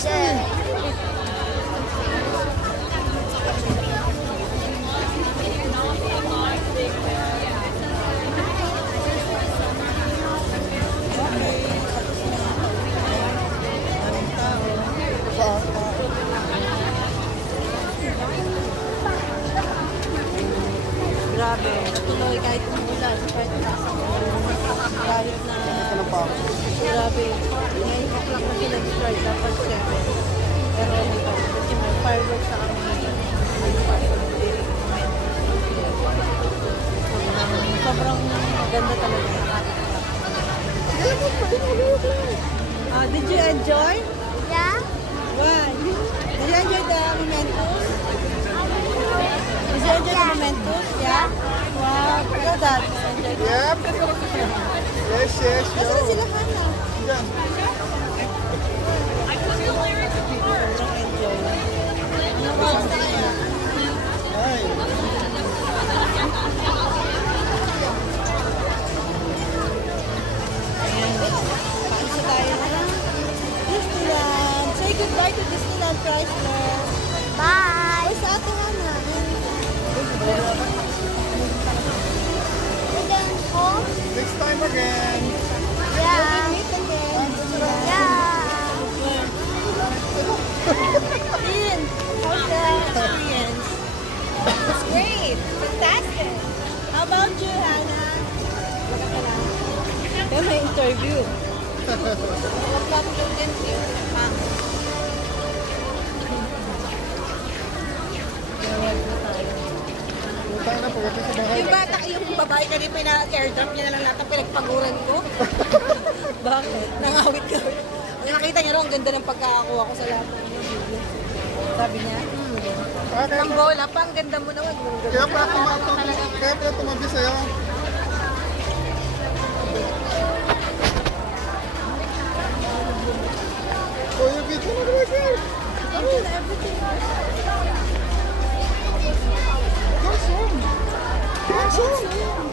Relax lang eh. Grabe, natuloy kahit umulan, kahit nasa kahit na grabe. Ngayon o'clock na sila start, dapat 7. Pero hindi pa rin kasi may fireworks sa kami. Sobrang ganda talaga. Did you enjoy? Yeah? Why? Did you enjoy the mementos? Did you enjoy the mementos? Yeah? Wow, look at that. Yep. Yes, yes, Nasaan yo. sila Hana? Diyan. Sobrang enjoy. Ano oras na kaya? Ay. Ayan. Paisa tayo na Disneyland. Say goodbye to Disneyland, Chrysler. Bye! Ay, sa ating Hana. We can home? Next time again. Yeah. Meet again. Yeah. Ian, how's the experience? It's great. Fantastic. How about you, Hannah? Wala ka lang. Kaya may interview. Wala ko yung interview. Punta na po kasi sa bahay. Yung bata, yung babae kanina pina-airdrop niya na lang lahat ang pinagpaguran ko. Bakit? Nangawit ka. Nakita niyo rin, ang ganda ng pagkakakuha ko sa lahat ng video. Sabi niya, ang bola pa, ang ganda mo naman. Kaya pala tumabi sa'yo. Oh, yung video mo naman, sir. Everything. Go soon. Go soon.